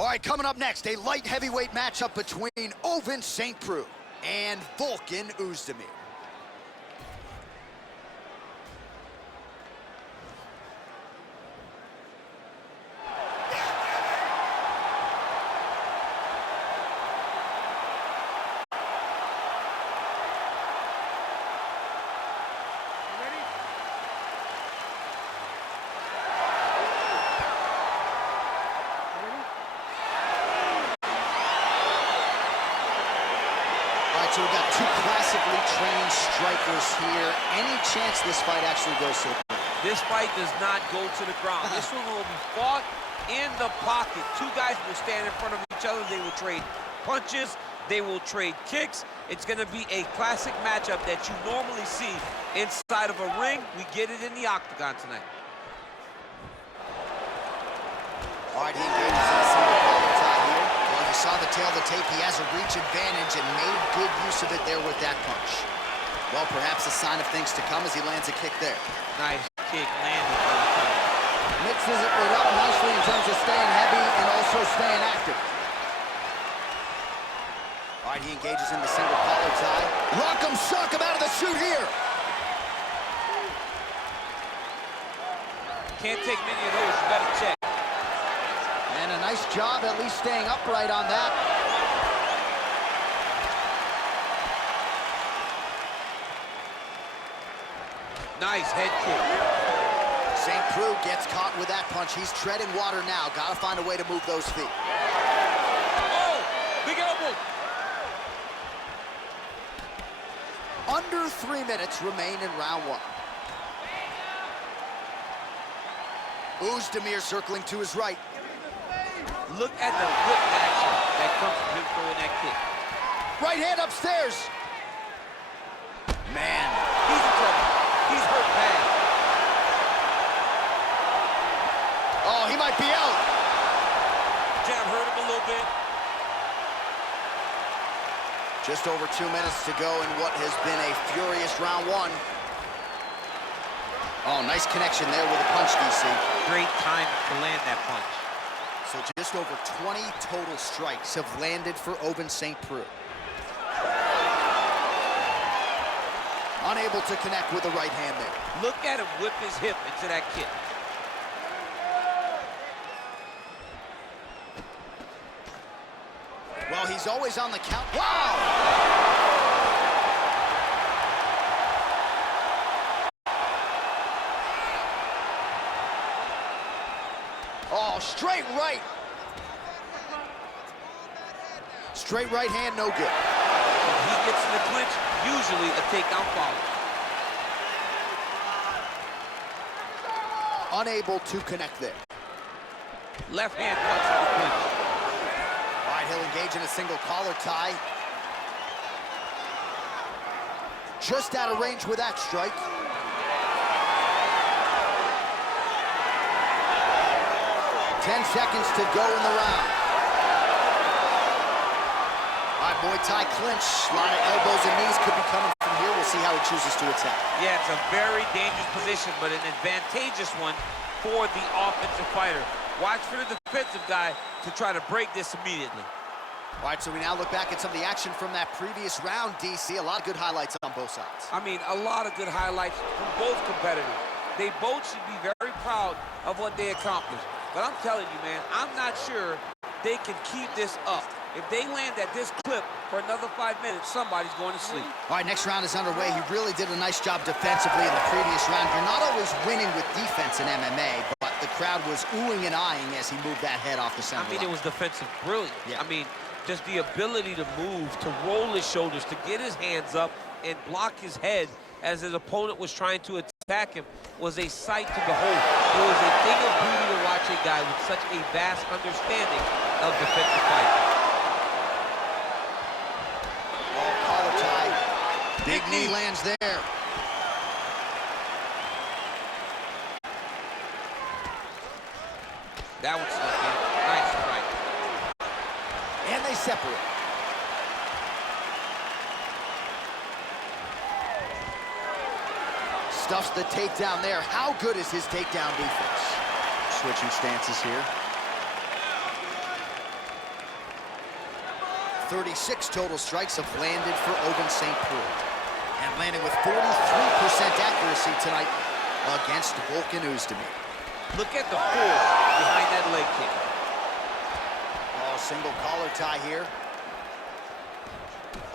All right, coming up next, a light heavyweight matchup between Ovince St. Preux and Volkan Oezdemir. So we've got two classically trained strikers here. Any chance this fight actually goes to the ground? This fight does not go to the ground. This one will be fought in the pocket. Two guys will stand in front of each other. They will trade punches. They will trade kicks. It's going to be a classic matchup that you normally see inside of a ring. We get it in the octagon tonight. All right, he engages in a single collar tie here. Well, you saw the tail of the tape. He has a reach advantage and made good use of it there with that punch. Well, perhaps a sign of things to come as he lands a kick there. Nice kick landed. Mixes it up nicely in terms of staying heavy and also staying active. All right, he engages in the single collar tie. Rock'em sock him out of the chute here. Can't take many of those. You better check. And a nice job at least staying upright on that. Nice head kick. St. Preux gets caught with that punch. He's treading water now. Got to find a way to move those feet. Oh, big elbow. Under 3 minutes remain in round one. Oezdemir circling to his right. Look at the whip action that comes from him throwing that kick. Right hand upstairs. Man. He's in trouble. He's hurt bad. Oh, he might be out. Jab hurt him a little bit. Just over 2 minutes to go in what has been a furious round one. Oh, nice connection there with a punch, DC. Great time to land that punch. So just over 20 total strikes have landed for Ovince St. Preux. Unable to connect with the right hand there. Look at him whip his hip into that kick. Well, he's always on the count. Wow! Oh, straight right. Straight right hand, no good. If he gets in the clinch, usually a takedown follows. Unable to connect there. Left hand punch in the clinch. All right, he'll engage in a single collar tie. Just out of range with that strike. Ten seconds to go in the round. All right, Muay Thai clinch. A lot of elbows and knees could be coming from here. We'll see how he chooses to attack. Yeah, it's a very dangerous position, but an advantageous one for the offensive fighter. Watch for the defensive guy to try to break this immediately. All right, so we now look back at some of the action from that previous round, DC. A lot of good highlights on both sides. I mean, a lot of good highlights from both competitors. They both should be very proud of what they accomplished. But I'm telling you, man, I'm not sure they can keep this up. If they land at this clip for another 5 minutes, somebody's going to sleep. All right, next round is underway. He really did a nice job defensively in the previous round. You're not always winning with defense in MMA, but the crowd was oohing and eyeing as he moved that head off the center line. It was defensive brilliance. Yeah. I mean, just the ability to move, to roll his shoulders, to get his hands up and block his head as his opponent was trying to attack him was a sight to behold. It was a thing of beauty to watch a guy with such a vast understanding of defensive fighting. Oh, collar tie. Big knee lands there. That one snuck in. Nice strike. And they separate. Stuffs the takedown there. How good is his takedown defense? Switching stances here. 36 total strikes have landed for Oben St. Preux. And landing with 43% accuracy tonight against Volkan Oezdemir. Look at the force behind that leg kick. Oh, single collar tie here.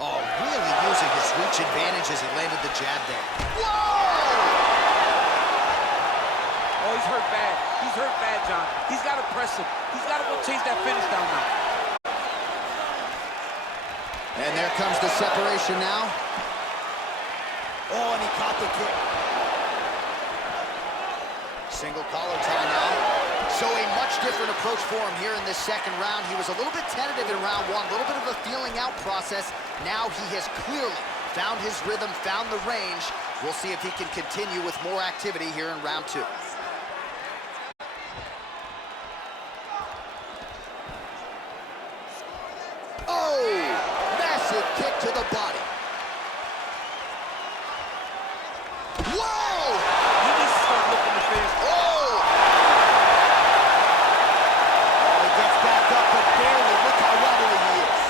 Oh, really using his reach advantage as he landed the jab there. Whoa! Oh, he's hurt bad. He's hurt bad, John. He's got to press him. He's got to go chase that finish down now. And there comes the separation now. Oh, and he caught the kick. Single collar tie now. So a much different approach for him here in this second round. He was a little bit tentative in round one, a little bit of a feeling out process. Now he has clearly found his rhythm, found the range. We'll see if he can continue with more activity here in round two. Oh, massive kick to the body. Whoa! He needs to start looking to finish. Oh! Oh, he gets back up, but barely. Look how wobbly he is.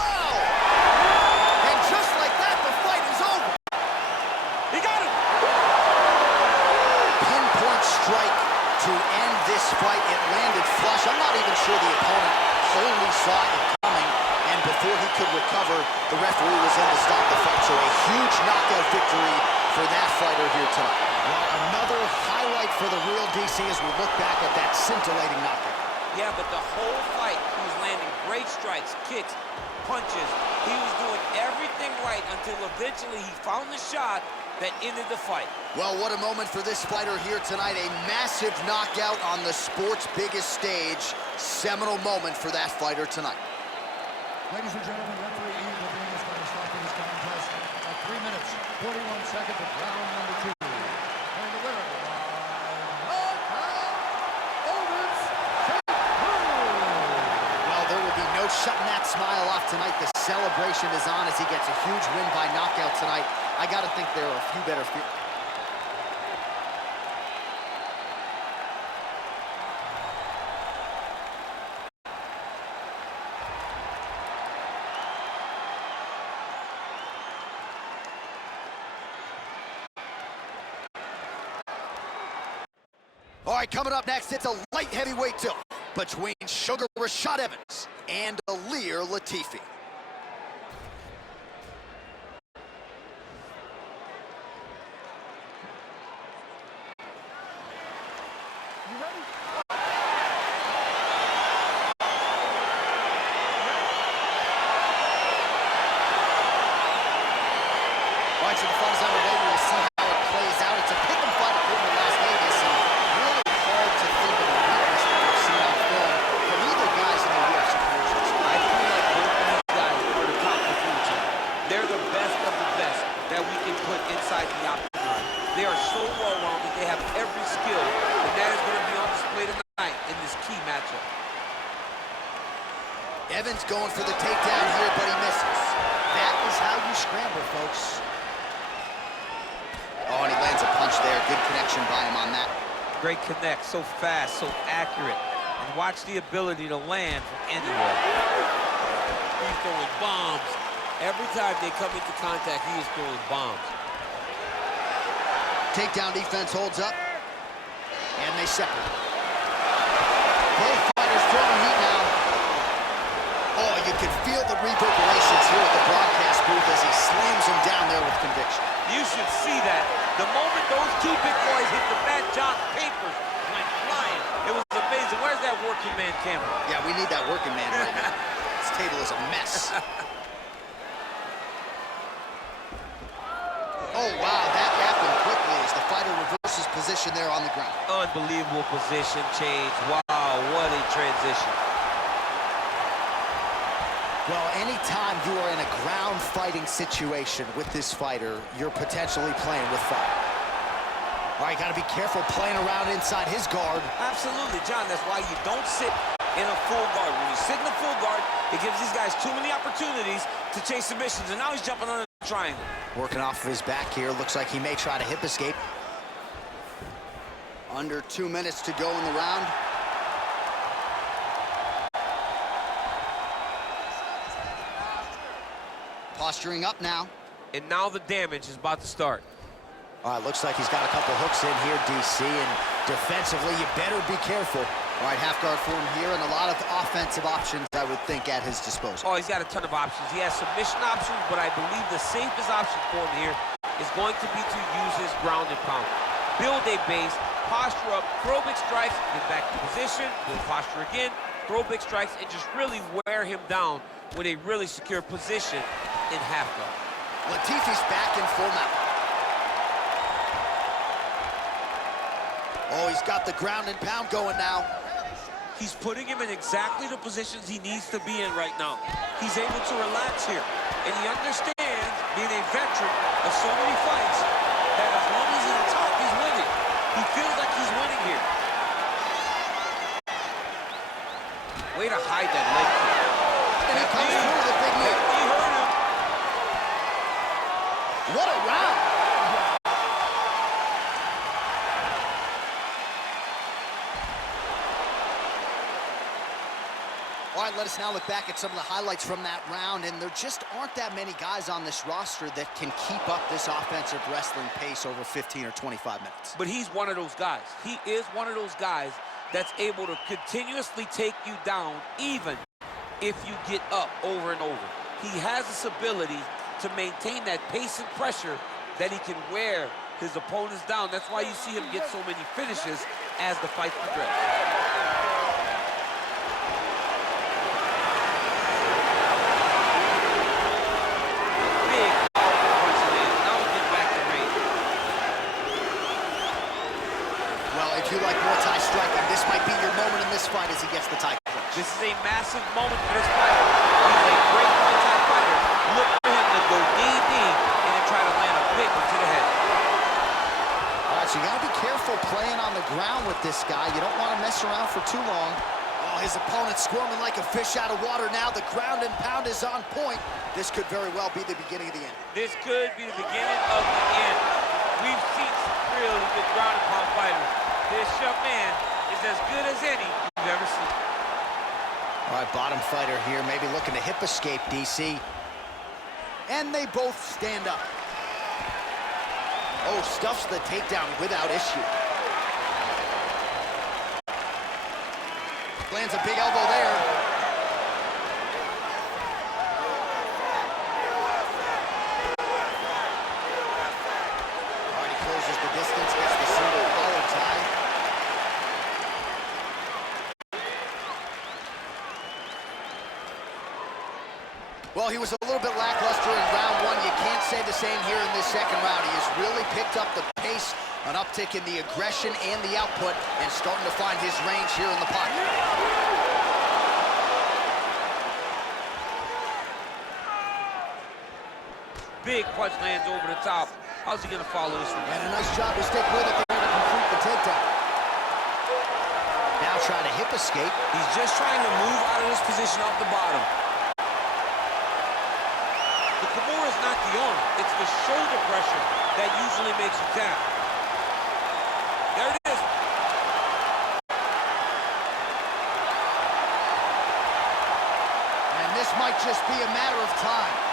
Wow! And just like that, the fight is over. He got him! Pinpoint strike to end this fight. It landed flush. I'm not even sure the opponent only saw it coming, and before he could recover, the referee was in to stop the fight. So a huge knockout victory for that fighter here tonight. Well, another highlight for the real DC as we look back at that scintillating knockout. Yeah, but the whole fight, he was landing great strikes, kicks, punches. He was doing everything right until eventually he found the shot that ended the fight. Well, what a moment for this fighter here tonight. A massive knockout on the sport's biggest stage. Seminal moment for that fighter tonight. Ladies and gentlemen, referee Ian Levine is going to stop this contest at 3 minutes, 41 seconds of round number 2. And the winner by knockout, Oben St. Preux. Well, there will be no shutting that smile off tonight. The celebration is on as he gets a huge win by knockout tonight. I got to think there are a few better All right, coming up next, it's a light heavyweight tilt between Sugar Rashad Evans and Alir Latifi. You ready? All right, so the fight's underway. We'll see how it plays out. It's a pick-em fight according to Las Vegas, and really hard to think of a weakness that we've seen on film from either guys in the UFC promotions. I feel like both of these guys are the top performers. They're the best of the best that we can put inside the octagon. They are so well-rounded. They have every skill, and that is going to be on display tonight in this key matchup. Evans going for the takedown here, but he misses. That is how you scramble, folks. Oh, and he lands a punch there. Good connection by him on that. Great connect, so fast, so accurate. And watch the ability to land from anywhere. He's throwing bombs. Every time they come into contact, he is throwing bombs. Takedown defense holds up, and they separate. Both fighters throwing heat now. Oh, you can feel the reverberations here at the broadcast booth as he slams him down there with conviction. You should see that. The moment those two big boys hit the mat, John, papers went flying. It was amazing. Where's that working man camera? Yeah, we need that working man right now. This table is a mess. Oh, wow, that happened quickly as the fighter reverses position there on the ground. Unbelievable position change. Wow, what a transition. Well, anytime you are in a ground fighting situation with this fighter, you're potentially playing with fire. All right, got to be careful playing around inside his guard. Absolutely, John. That's why you don't sit in a full guard. When you sit in a full guard, it gives these guys too many opportunities to chase submissions, and now he's jumping on a triangle. Working off of his back here. Looks like he may try to hip escape. Under 2 minutes to go in the round. posturing up now. And now the damage is about to start. All right, looks like he's got a couple hooks in here, DC, and defensively, you better be careful. All right, half guard form here, and a lot of offensive options, I would think, at his disposal. Oh, he's got a ton of options. He has submission options, but I believe the safest option for him here is going to be to use his ground and pound. Build a base, posture up, throw big strikes, get back to position, build posture again, throw big strikes, and just really wear him down with a really secure position in half guard. Latifi's back in full mount. Oh, he's got the ground and pound going now. He's putting him in exactly the positions he needs to be in right now. He's able to relax here, and he understands, being a veteran of so many fights, that as long as he's on top, he's winning. He feels like he's winning here. Way to hide that leg kick. And he comes through with a big knee. He hurt him. What a round! All right, let us now look back at some of the highlights from that round, and there just aren't that many guys on this roster that can keep up this offensive wrestling pace over 15 or 25 minutes. But he's one of those guys. He is one of those guys that's able to continuously take you down, even if you get up over and over. He has this ability to maintain that pace and pressure that he can wear his opponents down. That's why you see him get so many finishes as the fight progresses. If you like Muay Thai striking, this might be your moment in this fight as he gets the Thai punch. This is a massive moment for this fighter. He's a great Muay Thai fighter. Look for him to go knee, and then try to land a big one to the head. All right, so you got to be careful playing on the ground with this guy. You don't want to mess around for too long. Oh, his opponent's squirming like a fish out of water now. The ground and pound is on point. This could very well be the beginning of the end. This could be the beginning of the end. We've seen some really good ground and pound fighters. This young man is as good as any you've ever seen. All right, bottom fighter here, maybe looking to hip escape, DC. And they both stand up. Oh, stuffs the takedown without issue. Lands a big elbow there. All right, he closes the distance, gets the single collar tie. Well, he was a little bit lackluster in round one. You can't say the same here in this second round. He has really picked up the pace, an uptick in the aggression and the output, and starting to find his range here in the pocket. Big punch lands over the top. How's he going to follow this one? And a nice job to stick with it there to complete the takedown. Now trying to hip escape. He's just trying to move out of this position off the bottom. The Kimura is not the arm. It's the shoulder pressure that usually makes you tap. There it is. And this might just be a matter of time.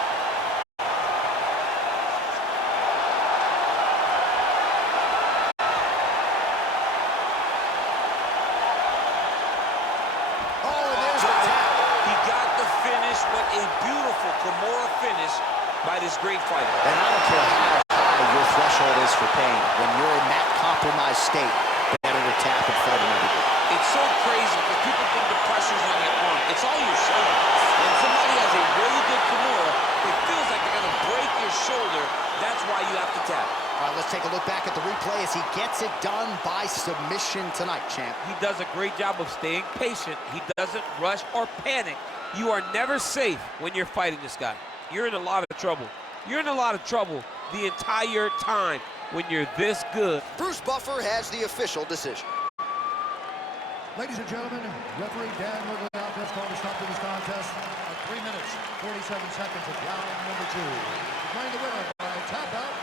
Kimura finish by this great fighter. And I don't care how high your threshold is for pain. When you're in that compromised state, better to tap and fight another day. It's so crazy because people think the pressure's on your arm. It's all your shoulder. When somebody has a really good Kimura, it feels like they're going to break your shoulder. That's why you have to tap. All right, let's take a look back at the replay as he gets it done by submission tonight, champ. He does a great job of staying patient. He doesn't rush or panic. You are never safe when you're fighting this guy. You're in a lot of trouble. You're in a lot of trouble the entire time when you're this good. Bruce Buffer has the official decision. Ladies and gentlemen, referee Dan Wigley out there called to stop to this contest at 3 minutes, 47 seconds of round number 2. Declaring the winner by tap out.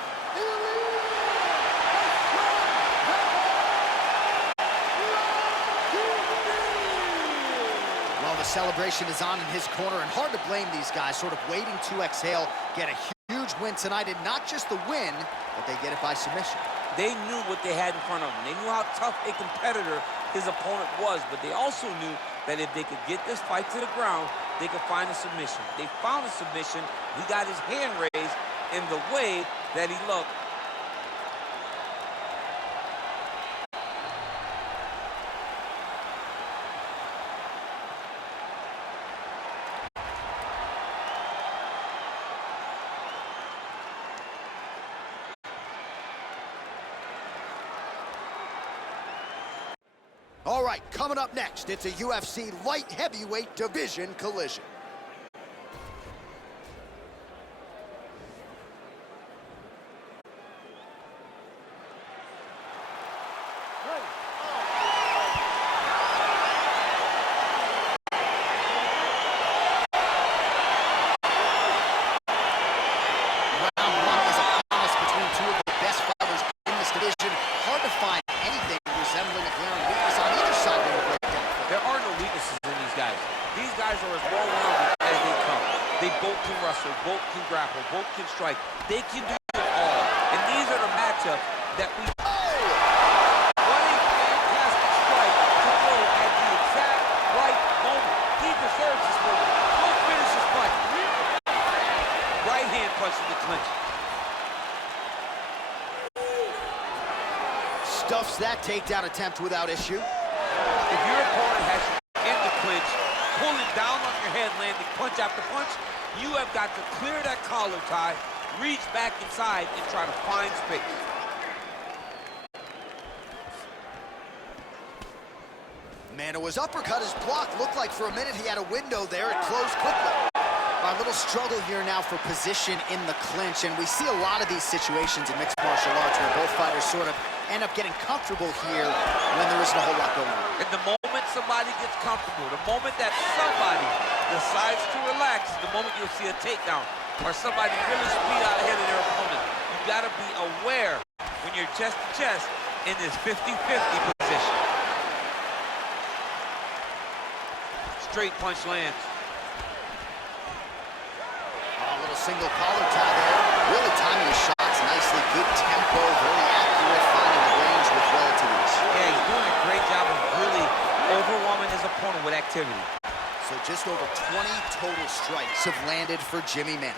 Well, the celebration is on in his corner, and hard to blame these guys, sort of waiting to exhale, get a huge win tonight, and not just the win, but they get it by submission. They knew what they had in front of them. They knew how tough a competitor his opponent was, but they also knew that if they could get this fight to the ground, they could find a submission. They found a submission. He got his hand raised in the way that he looked. All right, coming up next, it's a UFC light heavyweight division collision. Both can grapple, both can strike. They can do it all. And these are the matchups that we... Oh! What a fantastic strike to throw at the exact right moment. He deserves this moment. Don't finish his punch. Right hand punch to the clinch. Stuffs that takedown attempt without issue. If your opponent has you in the clinch, pulling down on your head, landing punch after punch, you have got to clear that collar tie, reach back inside, and try to find space. Manoa's uppercut is blocked. Looked like for a minute he had a window there. It closed quickly. A little struggle here now for position in the clinch, and we see a lot of these situations in mixed martial arts where both fighters sort of end up getting comfortable here when there isn't a whole lot going on. And the moment somebody gets comfortable, the moment that somebody decides to relax, is the moment you'll see a takedown or somebody really speed out ahead of their opponent. You gotta be aware when you're chest to chest in this 50-50 position. Straight punch lands. A little single collar tie there. Really timing his shots nicely. Good tempo, very accurate, finding the range with relative ease. Yeah, he's doing a great job of really overwhelming his opponent with activity. So just over 20 total strikes have landed for Jimmy Manoa.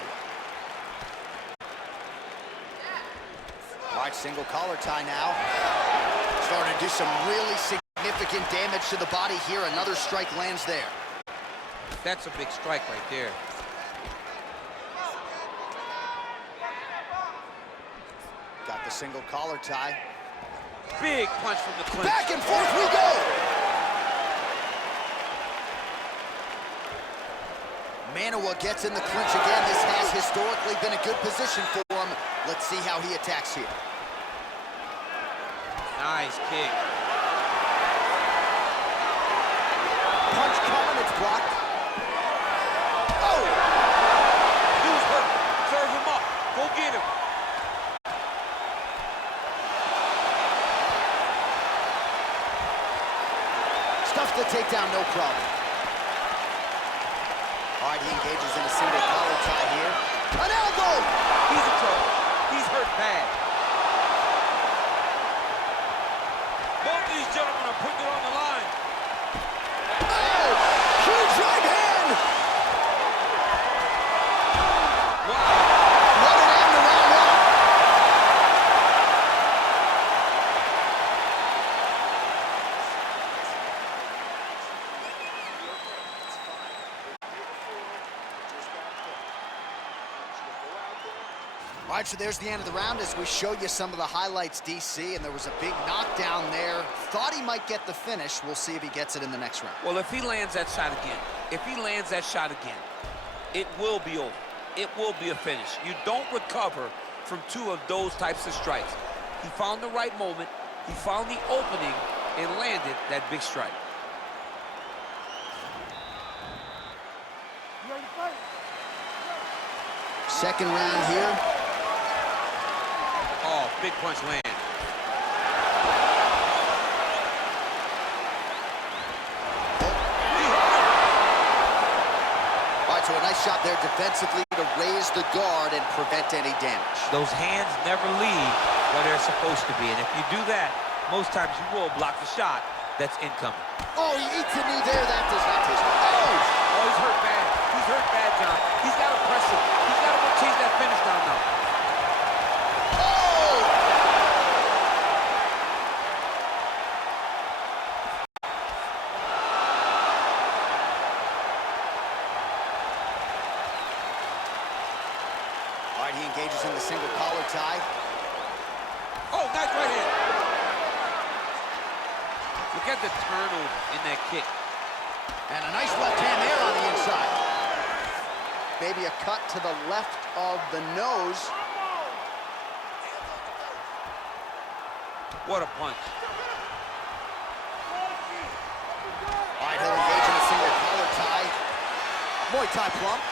All right, single collar tie now. Starting to do some really significant damage to the body here. Another strike lands there. That's a big strike right there. Got the single collar tie. Big punch from the clinch. Back and forth we go! Manoa gets in the clinch again. This has historically been a good position for him. Let's see how he attacks here. Nice kick. Punch coming, it's blocked. Oh! Dude's hurt. Serve him up. Go get him. Stuffs the takedown, no problem. All right, he engages in a single collar tie here. An elbow! He's in trouble. He's hurt bad. Both these gentlemen are putting it on the line. Oh! Huge right hand! Wow. What an end to round one. All right, so there's the end of the round as we show you some of the highlights, DC, and there was a big knockdown there. Thought he might get the finish. We'll see if he gets it in the next round. Well, if he lands that shot again, it will be over. It will be a finish. You don't recover from two of those types of strikes. He found the right moment, he found the opening, and landed that big strike. Second round here. Oh, big punch land. job there defensively to raise the guard and prevent any damage. Those hands never leave where they're supposed to be, and if you do that, most times you will block the shot that's incoming. Oh, he eats a knee there. That does not taste good. Oh! Oh, he's hurt bad. He's hurt bad, John. He's got to press it. He's got to go chase that finish down now. Oh! All right, he engages in the single collar tie. Oh, nice right hand. Look at the turnover in that kick. And a nice left hand there on the inside. Maybe a cut to the left of the nose. What a punch. All right, he'll engage in a single collar tie. Muay Thai plump.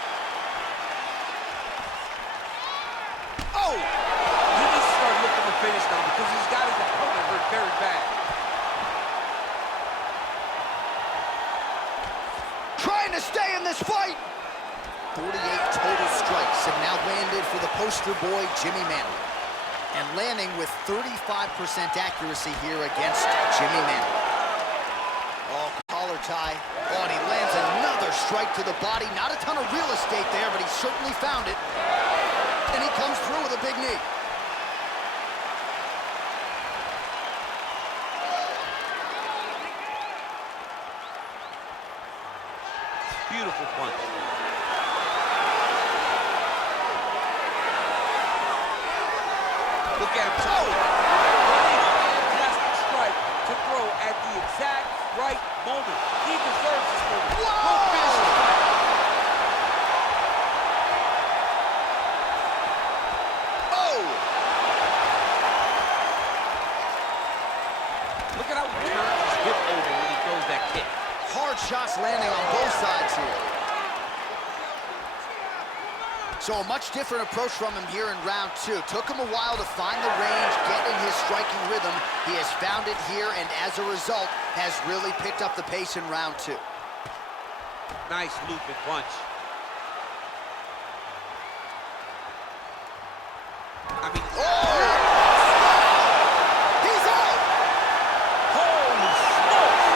Oh! He needs to start looking to finish now because he's got his opponent hurt very bad. Trying to stay in this fight. 48 total strikes have now landed for the poster boy, Jimmy Manley. And landing with 35% accuracy here against Jimmy Manley. Oh, collar tie. Oh, and he lands another strike to the body. Not a ton of real estate there, but he certainly found it. And he comes through with a big knee. Beautiful punch. Look at him. Oh! Fantastic strike to throw at the exact right moment. He deserves this moment. Go finish this fight. Oh! Look at how he turns his hip over when he throws that kick. Hard shots landing on both sides here. So a much different approach from him here in round two. Took him a while to find the range, get in his striking rhythm. He has found it here, and as a result, has really picked up the pace in round two. Nice looping punch. I mean, Oh! He's out! holy smokes!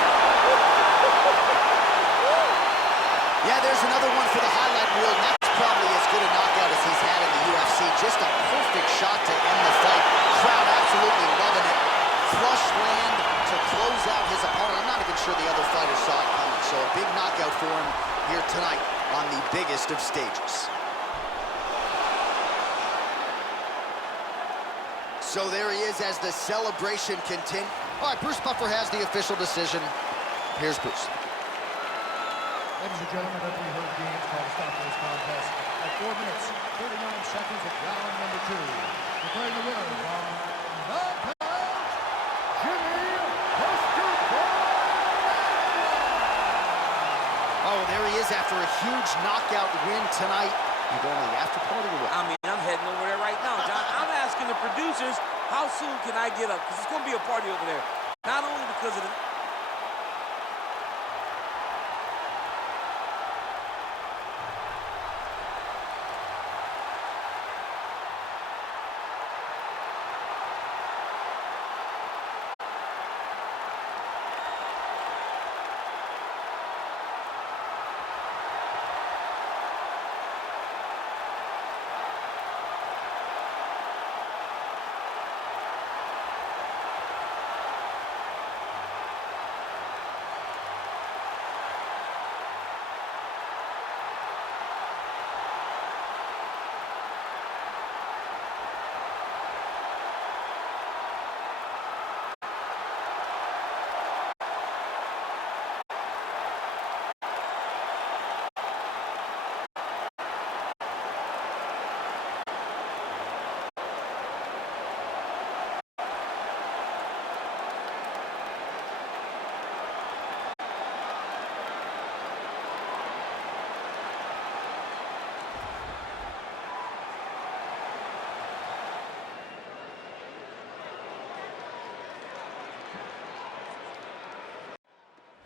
Yeah, there's another one for the highlight reel. That's probably as good a knockout as he's had in the UFC. Just a perfect shot to end the fight. Crowd absolutely loving it. Flush land to close out his opponent. I'm not even sure the other fighters saw it coming. So a big knockout for him here tonight on the biggest of stages. So there he is as the celebration continues. All right, Bruce Buffer has the official decision. Here's Bruce. Ladies and gentlemen, referee Herb Deans called a stop to this contest at 4 minutes, 39 seconds of round number 2. Declaring the winner by knockout, Jimmy Poster Boy. Oh, there he is after a huge knockout win tonight. You going to the after party or what? I mean, I'm heading over there right now, John. I'm asking the producers, how soon can I get up? Because it's going to be a party over there. Not only because of the...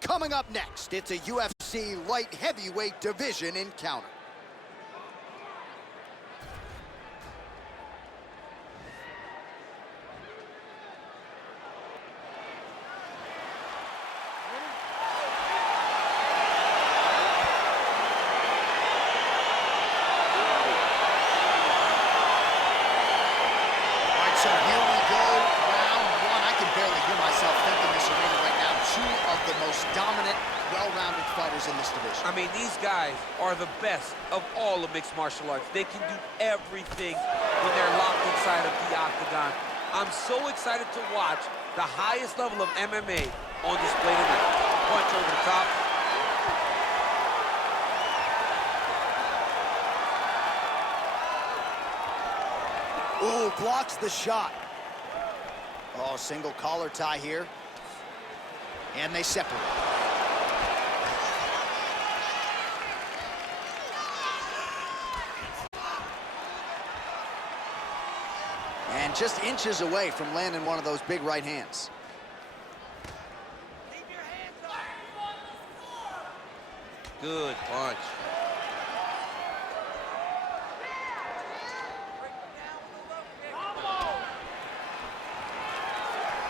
Coming up next, it's a UFC light heavyweight division encounter. most dominant, well-rounded fighters in this division. I mean, these guys are the best of all of mixed martial arts. They can do everything when they're locked inside of the octagon. I'm so excited to watch the highest level of MMA on display tonight. Punch over the top. Ooh, blocks the shot. Oh, single collar tie here. And they separate. And just inches away from landing one of those big right hands. Keep your hands up. Good punch.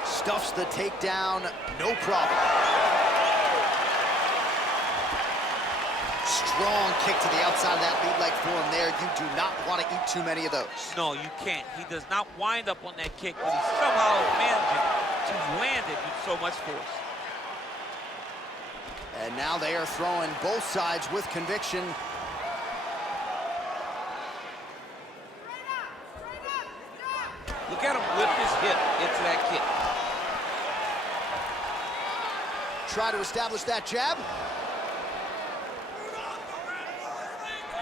Stuffs the takedown, no problem. Strong kick to the outside of that lead leg form there. You do not want to eat too many of those. No, you can't. He does not wind up on that kick, but he somehow is managing to land it with so much force. And now they are throwing both sides with conviction. Look at him lift his hip into that kick. Try to establish that jab.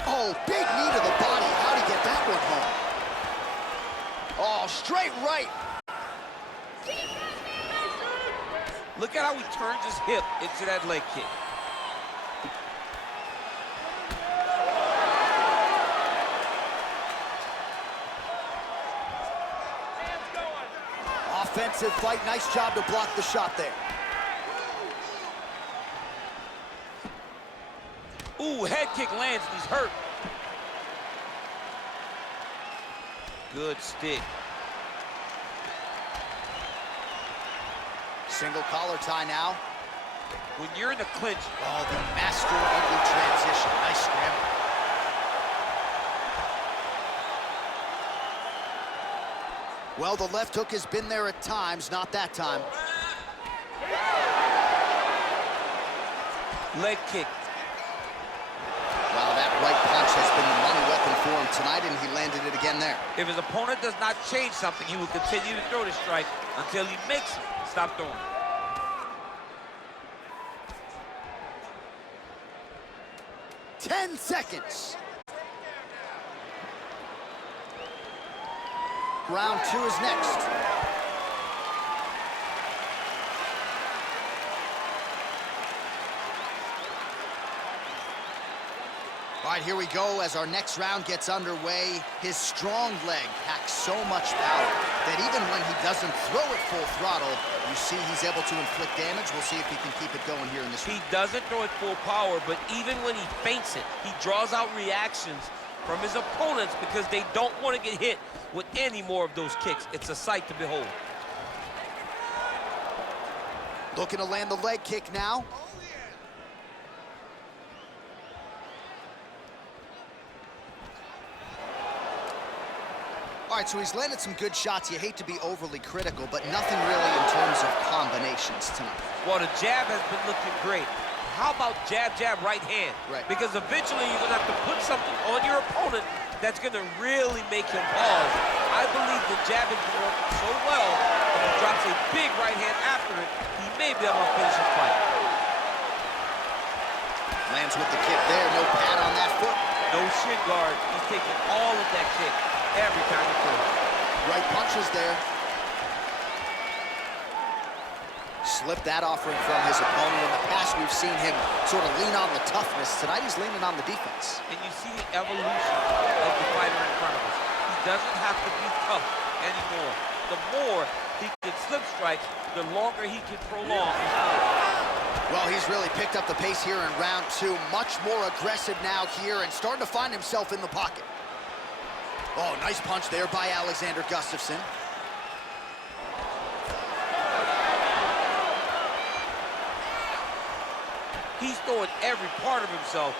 Oh, big knee to the body. How'd he get that one home? Oh, straight right. Look at how he turns his hip into that leg kick. Offensive fight. Nice job to block the shot there. Ooh, head kick lands and he's hurt. Good stick. Single collar tie now. When you're in the clinch. Oh, the master of the transition. Nice scramble. Well, the left hook has been there at times, not that time. Leg kick. Wow, that right punch has been the money weapon for him tonight, and he landed it again there. If his opponent does not change something, he will continue to throw the strike until he makes him stop throwing. 10 seconds. Round 2 is next. All right, here we go as our next round gets underway. His strong leg packs so much power that even when he doesn't throw it full throttle, you see he's able to inflict damage. We'll see if he can keep it going here in this round. He doesn't throw it full power, but even when he feints it, he draws out reactions from his opponents because they don't want to get hit with any more of those kicks. It's a sight to behold. Looking to land the leg kick now. All right, so he's landed some good shots. You hate to be overly critical, but nothing really in terms of combinations tonight. Well, the jab has been looking great. How about jab, jab, right hand? Right. Because eventually you're going to have to put something on your opponent that's going to really make him pause. I believe the jab has been working so well, if he drops a big right hand after it, he may be able to finish his fight. Lands with the kick there, no pad on that foot. No shin guard. He's taking all of that kick every time he throws. Right punches there. Slipped that offering from his opponent. In the past, we've seen him sort of lean on the toughness. Tonight, he's leaning on the defense. And you see the evolution of the fighter in front of us. He doesn't have to be tough anymore. The more he can slip strike, the longer he can prolong his fight. Well, he's really picked up the pace here in round 2. Much more aggressive now here and starting to find himself in the pocket. Oh, nice punch there by Alexander Gustafsson. He's throwing every part of himself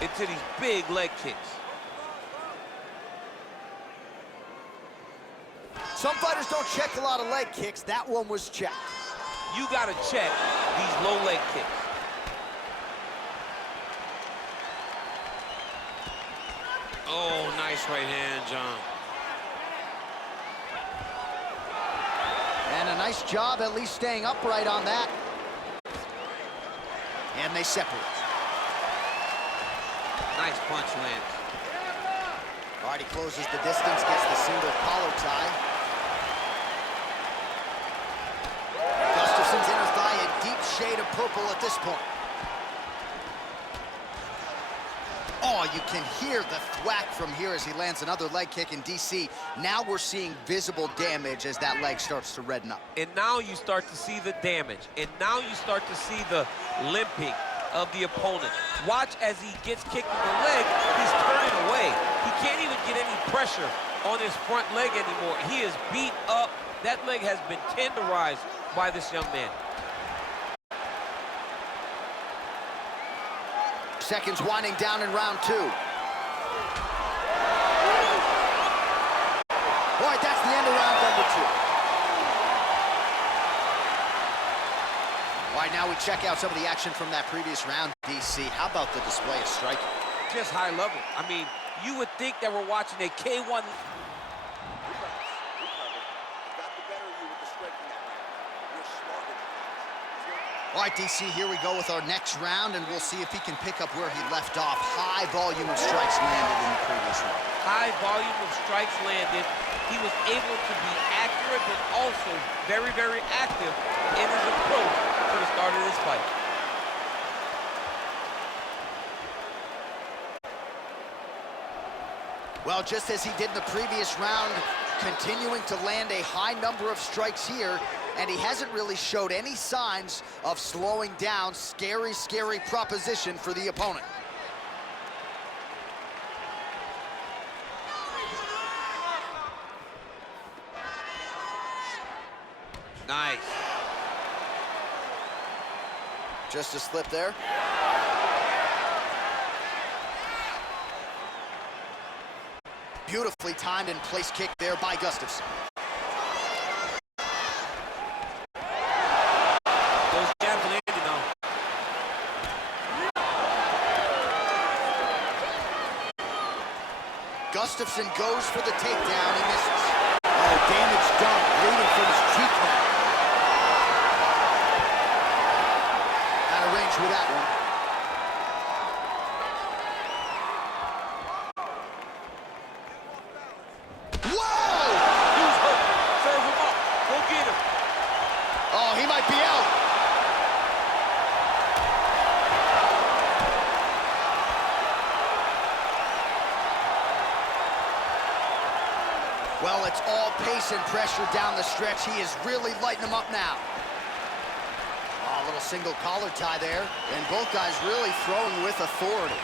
into these big leg kicks. Some fighters don't check a lot of leg kicks. That one was checked. you got to check these low leg kicks. Oh, nice right hand, John. And a nice job at least staying upright on that. And they separate. Nice punch lands. All right, he closes the distance, gets the single collar tie. Gustafson's inner thigh a deep shade of purple at this point. Oh, you can hear the thwack from here as he lands another leg kick in DC. Now we're seeing visible damage as that leg starts to redden up. And now you start to see the damage. And now you start to see the limping of the opponent. Watch as he gets kicked in the leg, he's turning away. He can't even get any pressure on his front leg anymore. He is beat up. That leg has been tenderized by this young man. Seconds winding down in round 2. All right, that's the end of round number 2. All right, now we check out some of the action from that previous round, DC. How about the display of striking? Just high level. I mean, you would think that we're watching a K1. All right, DC, here we go with our next round, and we'll see if he can pick up where he left off. High volume of strikes landed in the previous round. High volume of strikes landed. He was able to be accurate, but also very, very active in his approach to the start of this fight. Well, just as he did in the previous round, continuing to land a high number of strikes here, and he hasn't really showed any signs of slowing down. Scary, scary proposition for the opponent. Nice. Just a slip there. Beautifully timed and placed kick there by Gustafson. Those jabs landed now. Gustafson goes for the takedown. He misses. Oh, damage done. Bleeding from his cheek now. Out of range with that one. He might be out. Well, it's all pace and pressure down the stretch. He is really lighting him up now. Oh, a little single collar tie there. And both guys really throwing with authority.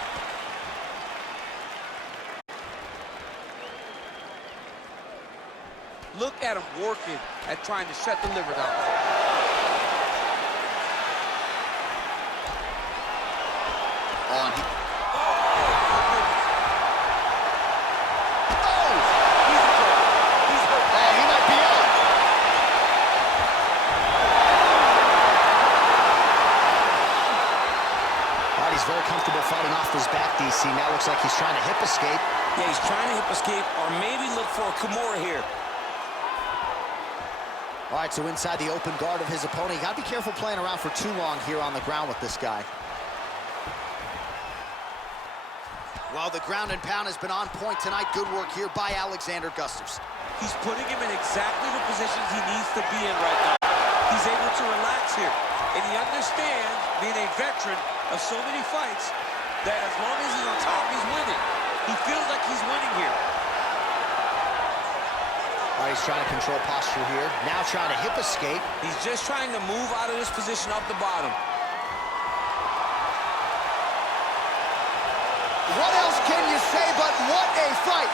Look at him working at trying to shut the liver down. On. He... Very comfortable fighting off his back, DC. Now looks like he's trying to hip escape. Yeah, he's trying to hip escape or maybe look for a Kimura here. All right, so inside the open guard of his opponent. You got to be careful playing around for too long here on the ground with this guy. Well, the ground and pound has been on point tonight. Good work here by Alexander Gustafsson. He's putting him in exactly the positions he needs to be in right now. He's able to relax here. And he understands, being a veteran of so many fights, that as long as he's on top, he's winning. He feels like he's winning here. All right, he's trying to control posture here. Now trying to hip escape. He's just trying to move out of this position up the bottom. What else can you say but what a fight?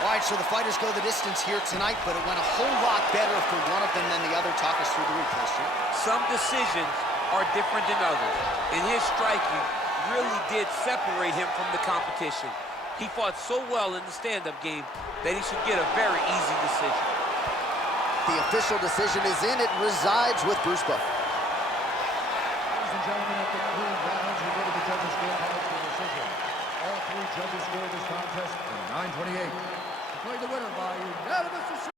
All right, so the fighters go the distance here tonight, but it went a whole lot better for one of them than the other. Talk us through the replay, Stu. Some decisions are different than others, and his striking really did separate him from the competition. He fought so well in the stand-up game that he should get a very easy decision. the official decision is in. It resides with Bruce Buffer. Ladies and gentlemen, after 3 rounds, we go to the judges' scorecard for decision. All 3 judges scored this contest in 9:28. Declaring the winner by unanimous decision,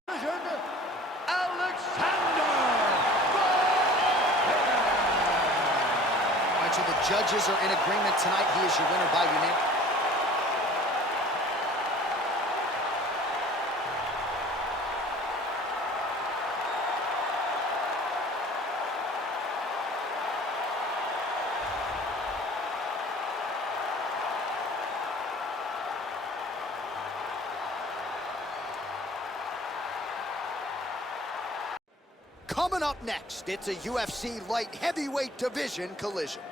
Alexander. All right, so the judges are in agreement tonight. He is your winner by unanimous. Coming up next, it's a UFC light heavyweight division collision.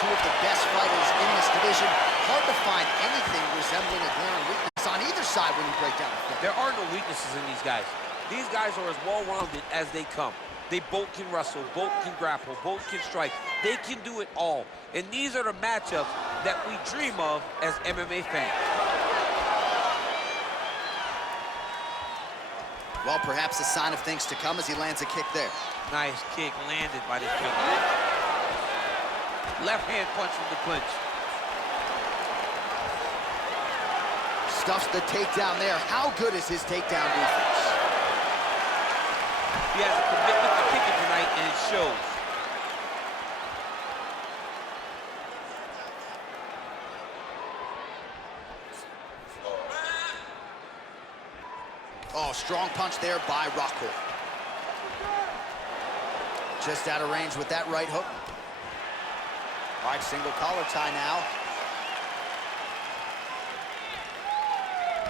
Two of the best fighters in this division. Hard to find anything resembling a glaring weakness on either side when you break down the film. There are no weaknesses in these guys. These guys are as well-rounded as they come. They both can wrestle, both can grapple, both can strike. They can do it all. And these are the matchups that we dream of as MMA fans. Well, perhaps a sign of things to come as he lands a kick there. Nice kick landed by the king. Left hand punch from the clinch. Stuffs the takedown there. How good is his takedown defense? He has a commitment to kicking tonight, and it shows. Oh, strong punch there by Rockhold. Just out of range with that right hook. All right, single collar tie now.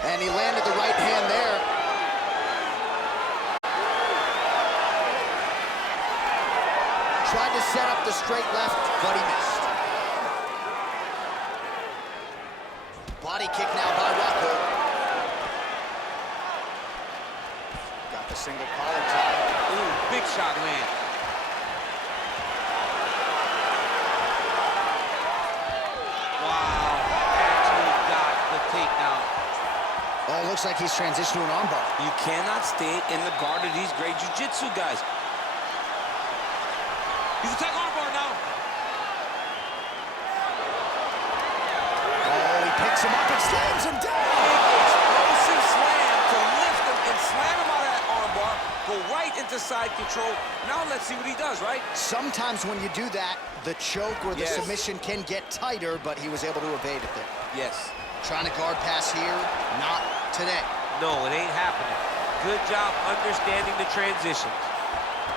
And he landed the right hand there. Tried to set up the straight left, but he missed. Body kick now by Rockhold. Got the single collar tie. Ooh, big shot land. Oh, looks like he's transitioned to an armbar. You cannot stay in the guard of these great jiu-jitsu guys. He's attacking armbar now. Oh, he picks him up and slams him down. Explosive slam to lift him and slam him out of that armbar. Go right into side control. Now let's see what he does, right? Sometimes when you do that, the choke or the submission can get tighter, but he was able to evade it there. Yes. Trying to guard pass here, not today. No, it ain't happening. Good job understanding the transitions.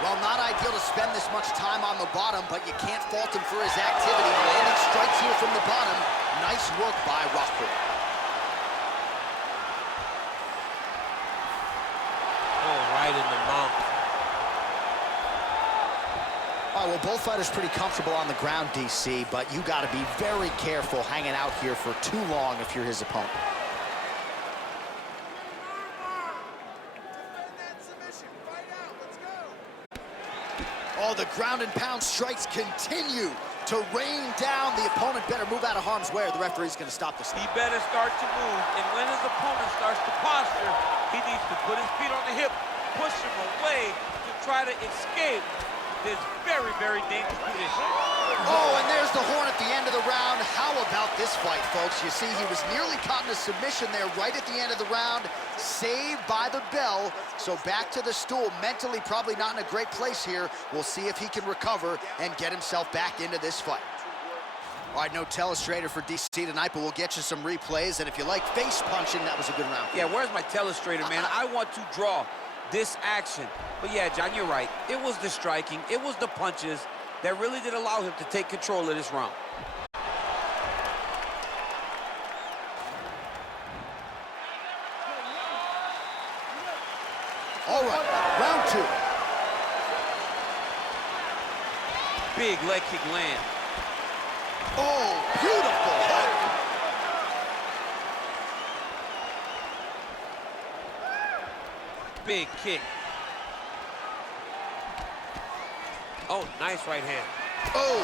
Well, not ideal to spend this much time on the bottom, but you can't fault him for his activity. Landing strikes here from the bottom. Nice work by Rockhold. Oh, right in the mouth. All right, well, both fighters pretty comfortable on the ground, DC, but you got to be very careful hanging out here for too long if you're his opponent. Oh, the ground and pound strikes continue to rain down. The opponent better move out of harm's way or the referee's going to stop this. He better start to move, and when his opponent starts to posture, he needs to put his feet on the hip, push him away to try to escape this very, very dangerous position. Oh, and there's the horn at the end of the round. How about this fight, folks? You see, he was nearly caught in a submission there right at the end of the round. Saved by the bell. So back to the stool. Mentally probably not in a great place here. We'll see if he can recover and get himself back into this fight. All right, no telestrator for DC tonight, but we'll get you some replays. And if you like face punching, that was a good round. Yeah, where's my telestrator, man? I want to draw this action. But yeah, John, you're right. It was the striking, it was the punches that really did allow him to take control of this round. All right, round two. big leg kick land. Oh, beautiful hook. Big kick. Oh, nice right hand. Oh.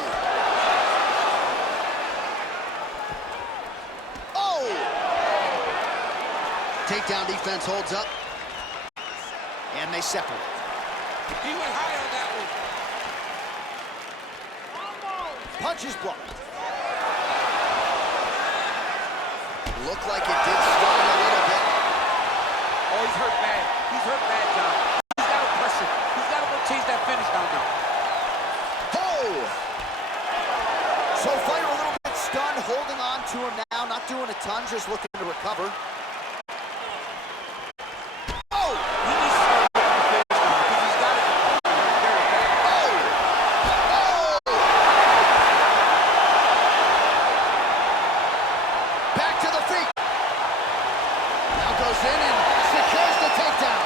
Oh. Takedown defense holds up. And they separate. He went high on that one. Punches blocked. Looked like it did swing a little bit. Oh, he's hurt bad. He's hurt bad, John. He's got to press it. He's got to go chase that finish down now. Oh! So fighter a little bit stunned, holding on to him now, not doing a ton, just looking to recover. Oh! He needs to start looking to finish now because he's got it very bad. Oh! Oh! Back to the feet. Now goes in and secures the takedown.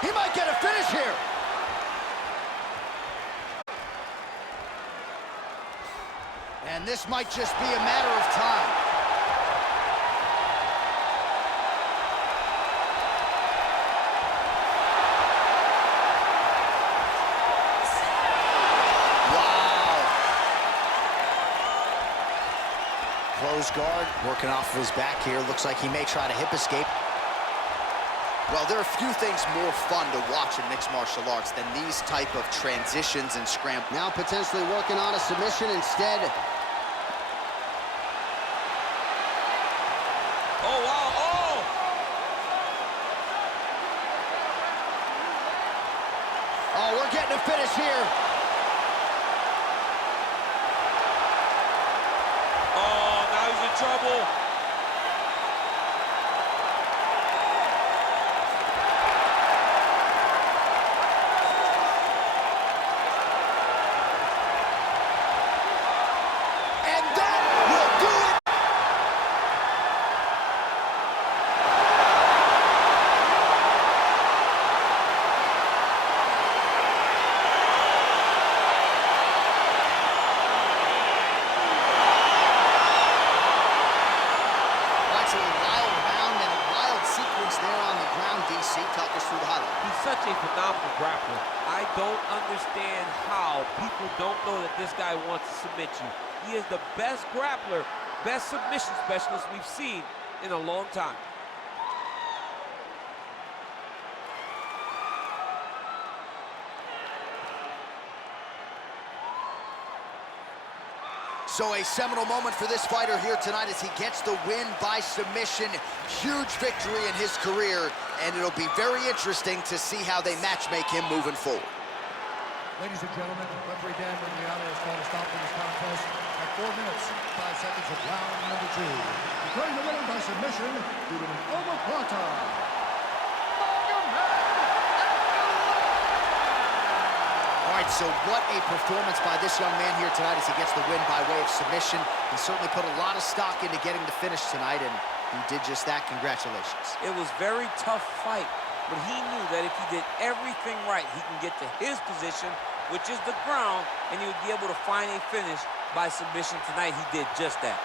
He might get a finish here. And this might just be a matter of time. Wow. Closed guard, working off of his back here. Looks like he may try to hip escape. Well, there are few things more fun to watch in mixed martial arts than these type of transitions and scrambles. Now potentially working on a submission instead. Oh, wow. Oh! Oh, we're getting a finish here. Oh, now he's in trouble. And that will do it. That's a wild round and a wild sequence there on the ground, DC. Talk us through the highlight. He's such a phenomenal grappler. I don't understand how people don't know that this guy wants to submit you. He is the best grappler, best submission specialist we've seen in a long time. So a seminal moment for this fighter here tonight as he gets the win by submission. Huge victory in his career, and it'll be very interesting to see how they matchmake him moving forward. Ladies and gentlemen, referee Dan Rigliano has called a stop to this contest at 4 minutes, 5 seconds of round number 2. Declaring the winner by submission due to an omoplata. All right, so what a performance by this young man here tonight as he gets the win by way of submission. He certainly put a lot of stock into getting the finish tonight, and he did just that. Congratulations. It was a very tough fight, but he knew that if he did everything right, he can get to his position, which is the ground, and he would be able to find a finish by submission tonight. He did just that.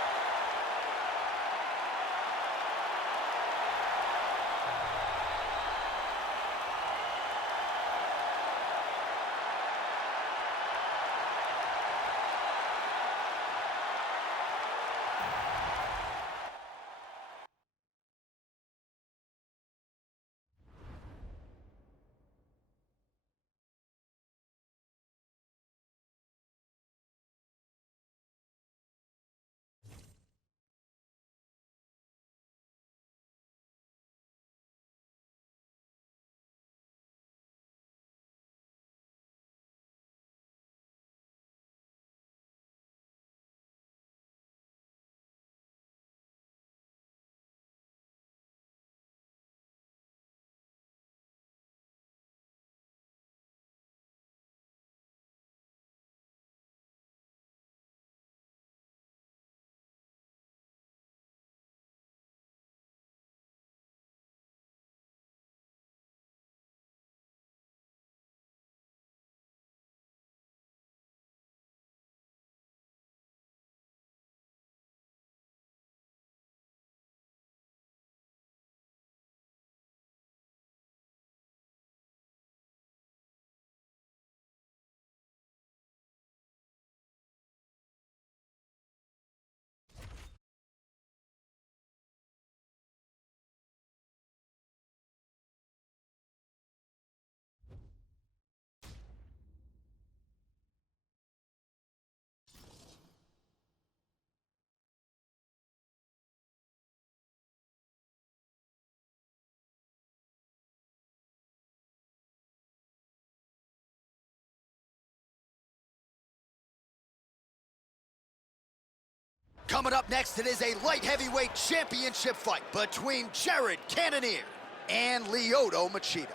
Coming up next, it is a light heavyweight championship fight between Jared Cannonier and Lyoto Machida.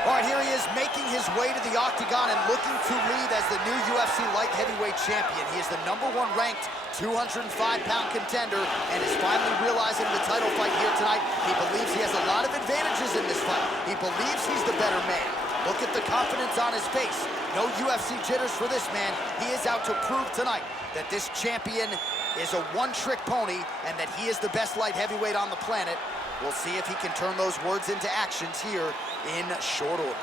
All right, here he is making his way to the octagon and looking to lead as the new UFC light heavyweight champion. He is the #1 ranked 205-pound contender and is finally realizing the title fight here tonight. He believes he has a lot of advantages in this fight. He believes he's the better man. Look at the confidence on his face. No UFC jitters for this man. He is out to prove tonight that this champion is a one-trick pony and that he is the best light heavyweight on the planet. We'll see if he can turn those words into actions here in short order.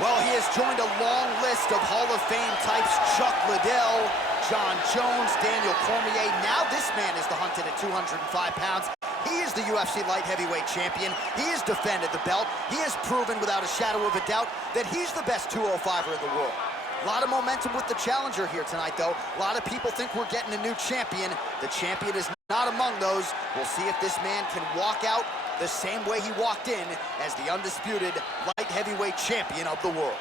Well, he has joined a long list of Hall of Fame types: Chuck Liddell, John Jones, Daniel Cormier. Now this man is the hunted at 205 pounds. He is the UFC light heavyweight champion. He has defended the belt. He has proven without a shadow of a doubt that he's the best 205er in the world. A lot of momentum with the challenger here tonight, though. A lot of people think we're getting a new champion. The champion is not among those. We'll see if this man can walk out the same way he walked in as the undisputed light heavyweight champion of the world.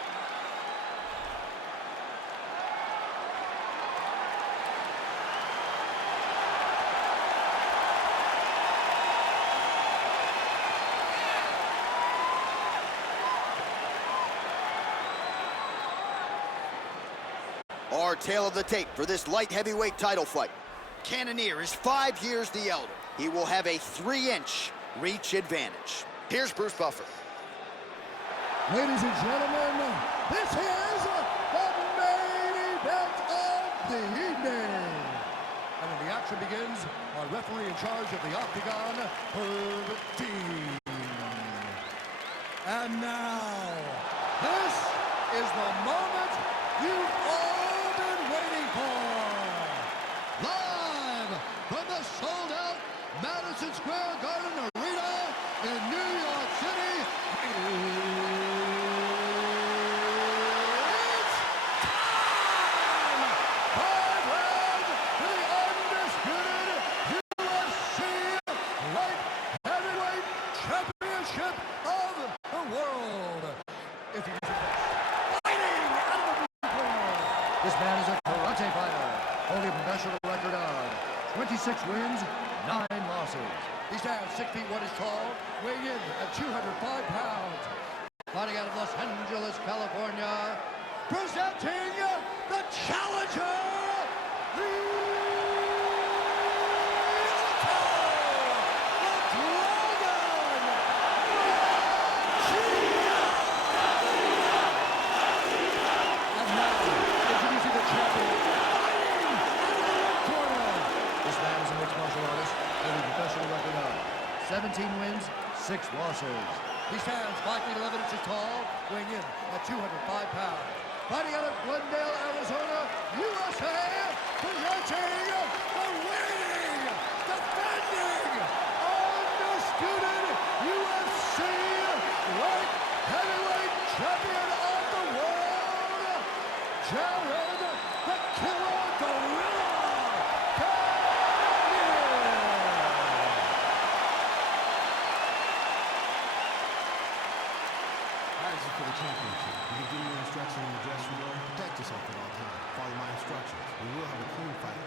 Our tale of the tape for this light heavyweight title fight. Cannonier is 5 years the elder. He will have a 3-inch reach advantage. Here's Bruce Buffer. Ladies and gentlemen, this is the main event of the evening. And when the action begins, our referee in charge of the octagon, Herb Dean. And now, this is the moment you've all been waiting for. Live from the sold-out Madison Square Garden Arena in New York City, it's time! 5 rounds for the undisputed UFC Light Heavyweight Championship of the world. If you fighting out of the blue corner, this man is a karate fighter, holding a professional record of 26 wins, 9 losses. He stands 6 feet 1 inch tall, weighing in at 205 pounds. Fighting out of Los Angeles, California, presenting the challenger, This man is a mixed martial artist, holding a professional record of 17 wins, 6 losses. He stands 5 feet 11 inches tall, weighing in at 205 pounds. Fighting out of Glendale, Arizona, USA, presenting the winning, defending, undisputed UFC light heavyweight champion of the world, Jared the Killer Gorilla. For the championship. You can give me instructions in the dressing room. Protect yourself at all times. Follow my instructions. We will have a clean fight.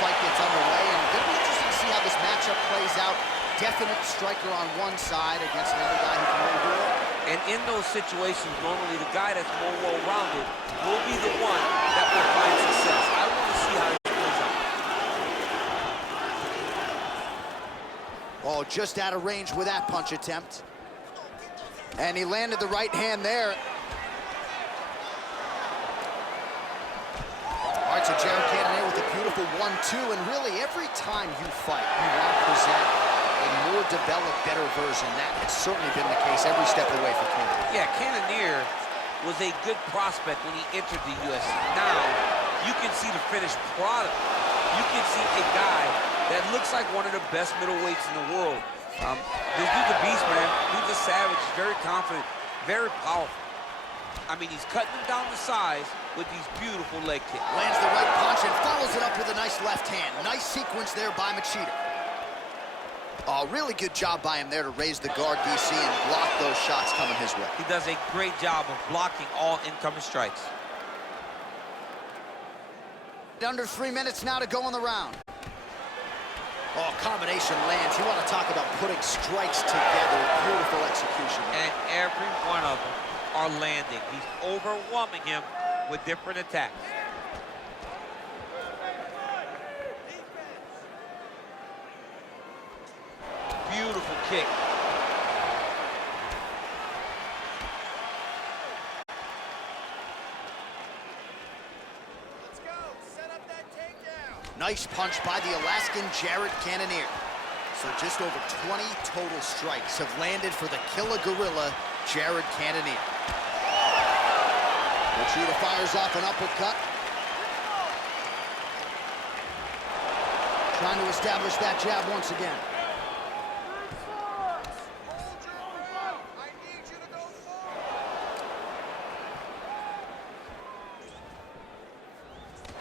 fight gets underway, and it's gonna be interesting to see how this matchup plays out. Definite striker on one side against another guy who can really do it. And in those situations, normally the guy that's more well-rounded will be the one that will find success. I want to see how this plays out. Oh, just out of range with that punch attempt. And he landed the right hand there. All right, so Jared Cannonier with a beautiful 1-2, and really every time you fight, you want to present a more developed, better version. That has certainly been the case every step of the way for Cannonier. Yeah, Cannonier was a good prospect when he entered the UFC. Now, you can see the finished product. You can see a guy that looks like one of the best middleweights in the world. This dude's a beast, man. He's a savage, very confident, very powerful. I mean, he's cutting them down to size with these beautiful leg kicks. Lands the right punch and follows it up with a nice left hand. Nice sequence there by Machida. Oh, really good job by him there to raise the guard, DC, and block those shots coming his way. He does a great job of blocking all incoming strikes. Under 3 minutes now to go in the round. Oh, combination lands. You want to talk about putting strikes together. Beautiful execution. And every one of them are landing. He's overwhelming him with different attacks. Beautiful kick. Let's go. Set up that takedown. Nice punch by the Alaskan Jared Cannonier. So just over 20 total strikes have landed for the Killer Gorilla, Jared Cannonier. Machida fires off an uppercut. Trying to establish that jab once again. I need you to go forward.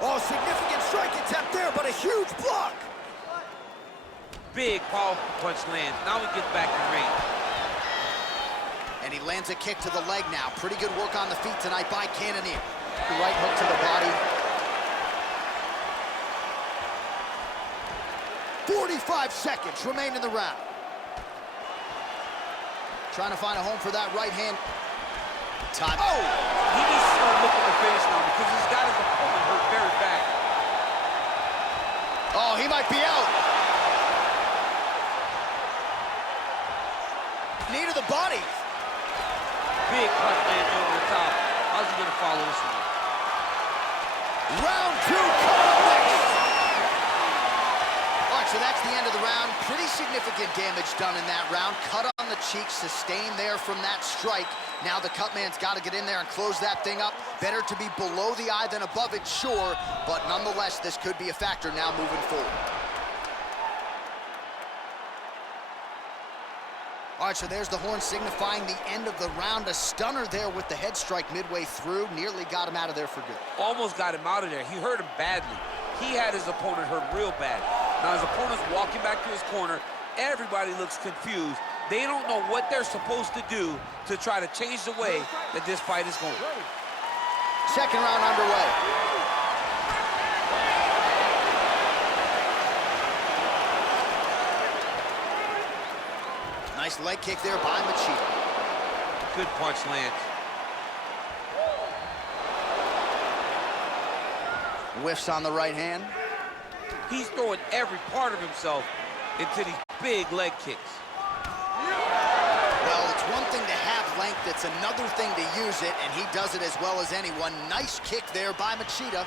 Oh, significant strike attempt there, but a huge block. Big, powerful punch lands. Now he gets back in range. And he lands a kick to the leg now. Pretty good work on the feet tonight by Cannonier. The right hook to the body. 45 seconds remain in the round. Trying to find a home for that right hand. Time. Oh! He needs to start looking to finish now because he's got his opponent hurt very bad. Oh, he might be out. Knee to the body. Big punch lands over the top. How's he gonna follow this one? Round 2 coming up next. All right, so that's the end of the round. Pretty significant damage done in that round. Cut on the cheek, sustained there from that strike. Now the cut man's got to get in there and close that thing up. Better to be below the eye than above it, sure, but nonetheless, this could be a factor now moving forward. All right, so there's the horn signifying the end of the round. A stunner there with the head strike midway through. Nearly got him out of there for good. Almost got him out of there. He hurt him badly. He had his opponent hurt real bad. Now his opponent's walking back to his corner. Everybody looks confused. They don't know what they're supposed to do to try to change the way that this fight is going. Second round underway. Nice leg kick there by Machida. Good punch lands. Whiffs on the right hand. He's throwing every part of himself into these big leg kicks. Well, it's one thing to have length, it's another thing to use it, and he does it as well as anyone. Nice kick there by Machida.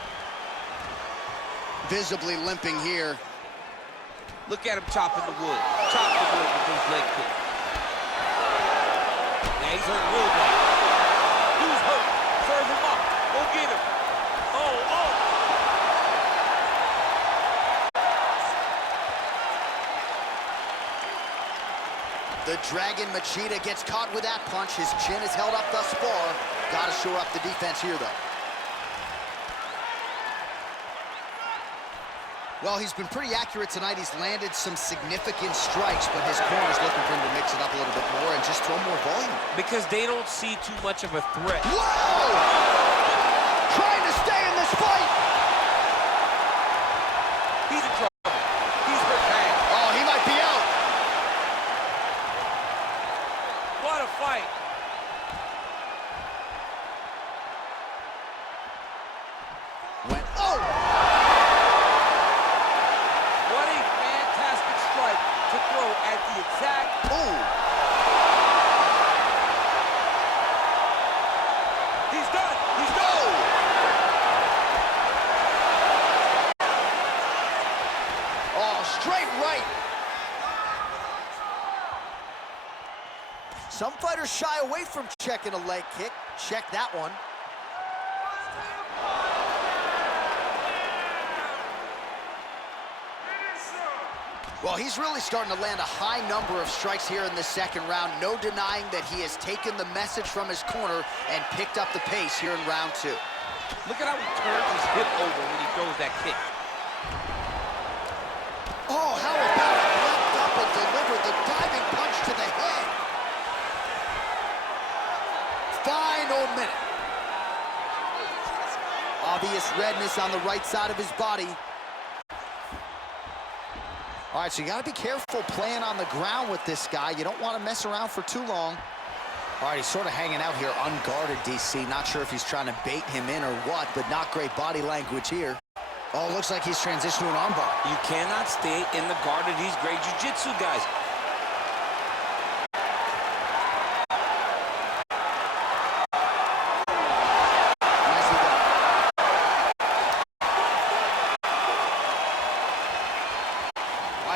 Visibly limping here. Look at him chopping the wood. Chop the wood with those leg kicks. Now he's hurt real bad. Dude's hurt. Serve him up. Go get him. Oh, oh. The Dragon Machida gets caught with that punch. His chin is held up thus far. Got to shore up the defense here, though. Well, he's been pretty accurate tonight. He's landed some significant strikes, but his corner's looking for him to mix it up a little bit more and just throw more volume. Because they don't see too much of a threat. Whoa! Trying to stay in this fight. He's straight right. Some fighters shy away from checking a leg kick. Check that one. Well, he's really starting to land a high number of strikes here in the second round. No denying that he has taken the message from his corner and picked up the pace here in round two. Look at how he turns his hip over when he throws that kick. Oh, how about it? Leapt up and delivered the diving punch to the head. Final minute. Obvious redness on the right side of his body. All right, so you got to be careful playing on the ground with this guy. You don't want to mess around for too long. All right, he's sort of hanging out here unguarded, DC. Not sure if he's trying to bait him in or what, but not great body language here. Oh, looks like he's transitioned to an armbar. You cannot stay in the guard of these great jiu-jitsu guys.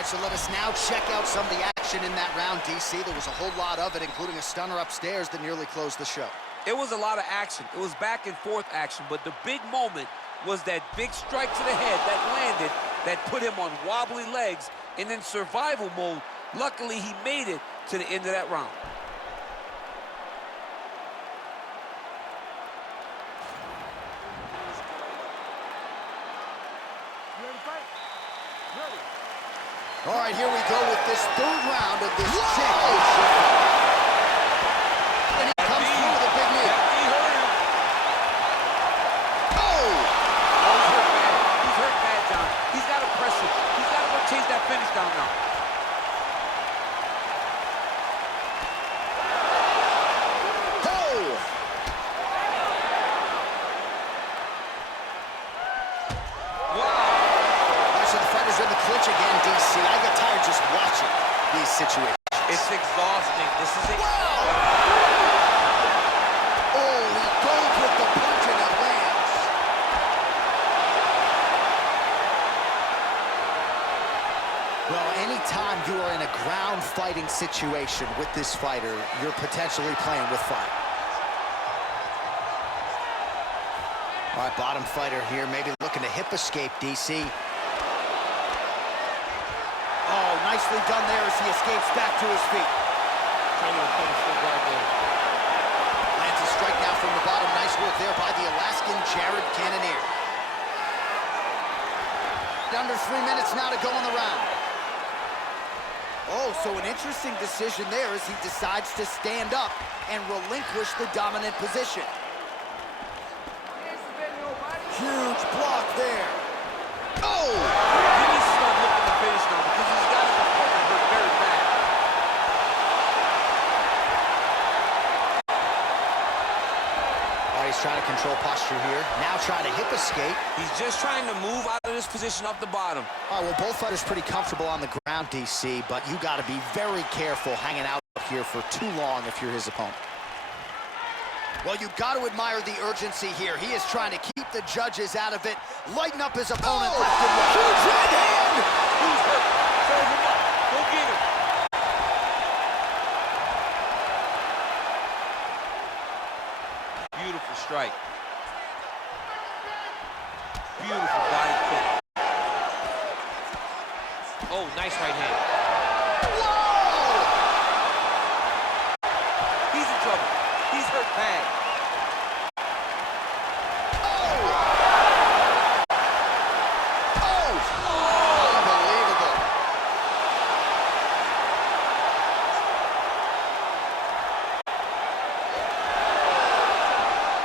So let us now check out some of the action in that round, DC. There was a whole lot of it, including a stunner upstairs that nearly closed the show. It was a lot of action. It was back and forth action, but the big moment was that big strike to the head that landed, that put him on wobbly legs and in survival mode. Luckily, he made it to the end of that round. All right, here we go with this third round of this championship. And he comes through with a big knee. He hurt him. Oh! Oh, he's hurt bad. He's hurt bad, John. He's got to press it. He's got to go chase that finish down now. Oh! So the fighters in the clinch again, DC. I get tired just watching these situations. It's exhausting. This is it. Oh, he goes with the punch and it lands. Well, anytime you are in a ground fighting situation with this fighter, you're potentially playing with fire. All right, bottom fighter here, maybe looking to hip escape, DC. Oh, nicely done there as he escapes back to his feet. Trying to punish the guard there. Lands a strike now from the bottom. Nice work there by the Alaskan Jared Cannonier. Under 3 minutes now to go in the round. Oh, so an interesting decision there as he decides to stand up and relinquish the dominant position. Huge block there. Oh! He needs to start looking to finish now because he's got his opponent hurt very bad. All right, he's trying to control posture here. Now trying to hip escape. He's just trying to move out of this position off the bottom. All right, well, both fighters pretty comfortable on the ground, DC, but you got to be very careful hanging out here for too long if you're his opponent. Well, you got to admire the urgency here. He is trying to keep the judges out of it, lighten up his opponent left and right. Huge right hand! Who's hurt? Serve him up. Go get him. Beautiful strike. Beautiful body kick. Oh, nice right hand. Whoa! He's in trouble. He's hurt bad. Unbelievable.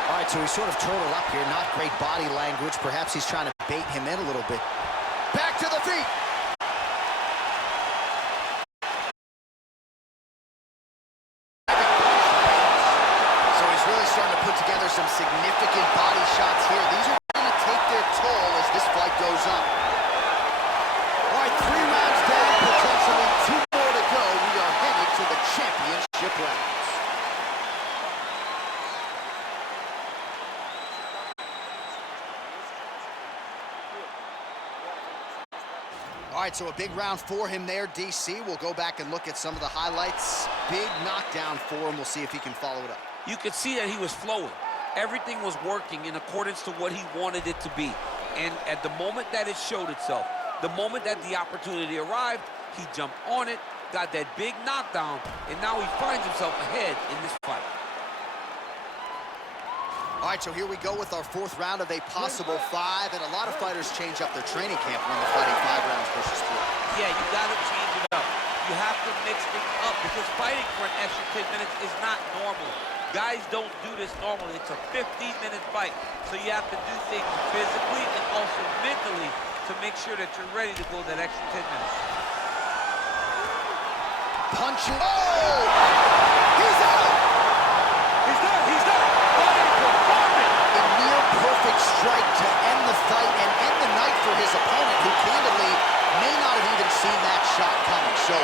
All right, so he's sort of totaled up here. Not great body language. Perhaps he's trying to bait him in a little bit. Back to the feet. So he's really starting to put together some significant body shots here. These are going to take their toll as this fight goes on. All right, 3 rounds down, potentially 2 more to go. We are headed to the championship rounds. All right, so a big round for him there, DC. We'll go back and look at some of the highlights. Big knockdown for him. We'll see if he can follow it up. You could see that he was flowing. Everything was working in accordance to what he wanted it to be. And at the moment that it showed itself, the moment that the opportunity arrived, he jumped on it, got that big knockdown, and now he finds himself ahead in this fight. All right, so here we go with our fourth round of a possible 5, and a lot of fighters change up their training camp when they're fighting 5 rounds versus 4. Yeah, you gotta change it up. You have to mix things up because fighting for an extra 10 minutes is not normal. Guys don't do this normally. It's a 15-minute fight, so you have to do things physically and also mentally to make sure that you're ready to go that extra 10 minutes. Punching. Oh! He's out! He's done. He's done. A near perfect strike to end the fight and end the night for his opponent, who candidly may not have even seen that shot coming. So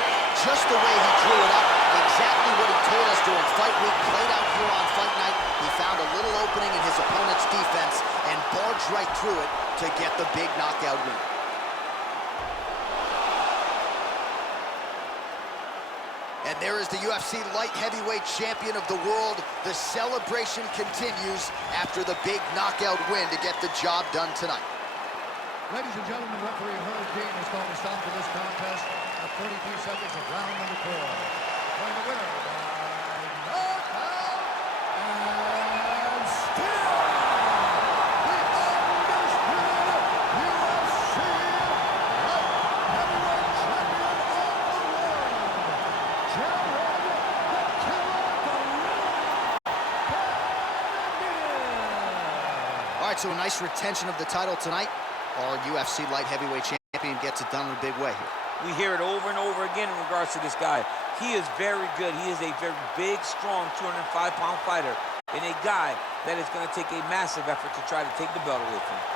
just the way he drew it up, exactly what he told us during fight week, played out here on fight night. He found a little opening in his opponent's defense and barged right through it to get the big knockout win. And there is the UFC light heavyweight champion of the world. The celebration continues after the big knockout win to get the job done tonight. Ladies and gentlemen, referee Herb Dean has called a stop to this contest at 32 seconds of round number 4. Declaring the winner by knockout and still the undisputed UFC light heavyweight champion of the world, Jared the Killer Gorilla. All right, so a nice retention of the title tonight. Our UFC light heavyweight champion gets it done in a big way here. We hear it over and over again in regards to this guy. He is very good. He is a very big, strong 205-pound fighter and a guy that is going to take a massive effort to try to take the belt away from him.